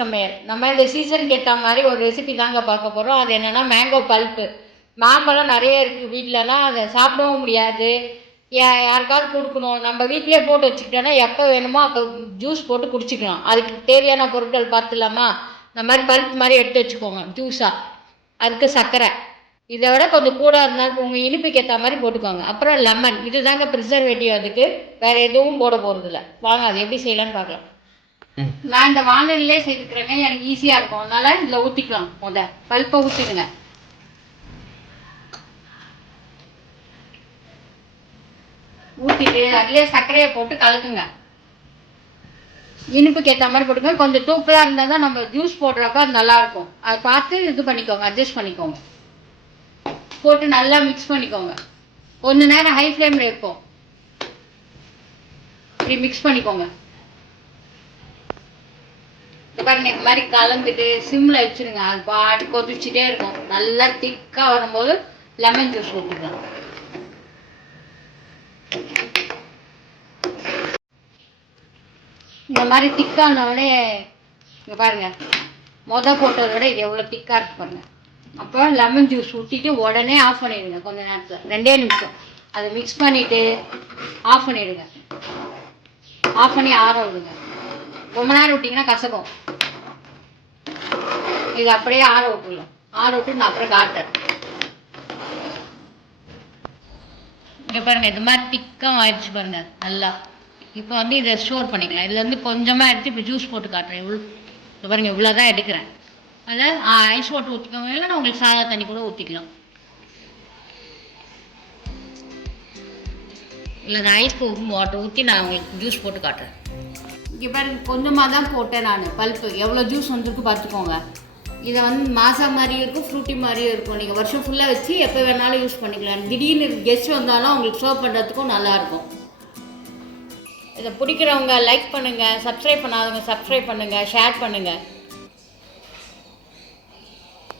சமையல். நம்ம இந்த சீசனுக்கு ஏற்ற மாதிரி ஒரு ரெசிபி தாங்க பார்க்க போகிறோம். அது என்னென்னா மேங்கோ பல்ப்பு. மாம்பழம் நிறைய இருக்குது வீட்டிலலாம், அதை சாப்பிடவும் முடியாது. யாருக்காவது கொடுக்கணும், நம்ம வீட்டிலே போட்டு வச்சுக்கிட்டோன்னா எப்போ வேணுமோ அப்போ ஜூஸ் போட்டு குடிச்சிக்கலாம். அதுக்கு தேவையான பொருட்கள் பார்த்துலாமா? இந்த மாதிரி பல்ப் மாதிரி எடுத்து வச்சுக்கோங்க ஜூஸாக. அதுக்கு சர்க்கரை, இதை விட கொஞ்சம் கூட இருந்தாலும் உங்கள் இனிப்புக்கு ஏற்ற மாதிரி போட்டுக்கோங்க. அப்புறம் லெமன், இது தாங்க ப்ரிசர்வேட்டிவ். அதுக்கு வேறு எதுவும் போட போகிறதில்ல. வாங்க அது எப்படி செய்யலான்னு பார்க்கலாம். நான் இந்த வானலிலே செய்துக்கிறேங்க, எனக்கு ஈஸியாக இருக்கும். அதனால் இதில் ஊற்றிக்கலாம். பல்ப்பை ஊற்றிடுங்க. ஊற்றிட்டு அதுலேயே சர்க்கரையை போட்டு கலக்குங்க. இனிப்புக்கு ஏற்ற மாதிரி போட்டுங்க. கொஞ்சம் தூக்கலாக இருந்தால் தான் நம்ம ஜூஸ் போடுறப்ப அது நல்லாயிருக்கும். அதை பார்த்து இது பண்ணிக்கோங்க, அட்ஜஸ்ட் பண்ணிக்கோங்க. போட்டு நல்லா மிக்ஸ் பண்ணிக்கோங்க. கொஞ்ச நேரம் ஹை ஃப்ளேமில் இருக்கும். இப்படி மிக்ஸ் பண்ணிக்கோங்க. பாருங்க, இந்த மாதிரி கலந்துட்டு சிம்மில் வச்சுருங்க. அது பாட்டு கொதிச்சுட்டே இருக்கும். நல்லா திக்காக வரும்போது லெமன் ஜூஸ் ஊற்றிக்கலாம். இந்த மாதிரி திக்கானோடனே இங்கே பாருங்கள், போட்டதை விட இது எவ்வளோ திக்காக இருக்கு பாருங்கள். அப்போ லெமன் ஜூஸ் ஊற்றிட்டு உடனே ஆஃப் பண்ணிடுங்க. கொஞ்சம் நேரத்தில் 2 நிமிஷம் அதை மிக்ஸ் பண்ணிவிட்டு ஆஃப் பண்ணிவிடுங்க. ஆஃப் பண்ணி ஆற விடுங்க. ரொம்ப நேரம் விட்டிங்கன்னா கசக்கும். இது அப்படியே ஆற விட்டுலாம். ஆற விட்டு நான் அப்புறம் காட்டுறேன். இங்கே பாருங்கள், இது மாதிரி திக்காக ஆயிடுச்சு பாருங்கள் நல்லா. இப்போ வந்து இதை ஸ்டோர் பண்ணிக்கலாம். இதுலேருந்து கொஞ்சமாக எடுத்து இப்போ ஜூஸ் போட்டு காட்டுறேன். இப்போ பாருங்கள், இவ்வளோ தான் எடுக்கிறேன். அதில் ஐஸ் வாட்டர் ஊற்றிக்கோங்க, இல்லைன்னா உங்களுக்கு சாதா தண்ணி கூட ஊற்றிக்கலாம். இல்லை, நான் ஐஸ் வாட்டர் ஊற்றி நான் உங்களுக்கு ஜூஸ் போட்டு காட்டுறேன். இங்கே பாருங்க, கொஞ்சமாக தான் போட்டேன் நான் பல்ப்பு. எவ்வளோ ஜூஸ் வந்துருக்கு பார்த்துக்கோங்க. இதை வந்து மாசா மாதிரியும் இருக்கும், ஃப்ரூட்டி மாதிரியும் இருக்கும். நீங்கள் வருஷம் ஃபுல்லாக வச்சு எப்போ வேணாலும் யூஸ் பண்ணிக்கலாம். திடீர்னு கெஸ்ட் வந்தாலும் அவங்களுக்கு சர்வ் பண்ணுறதுக்கும் நல்லாயிருக்கும். இதை பிடிக்கிறவங்க லைக் பண்ணுங்கள், சப்ஸ்கிரைப் பண்ணாதவங்க சப்ஸ்கிரைப் பண்ணுங்கள், ஷேர் பண்ணுங்கள்.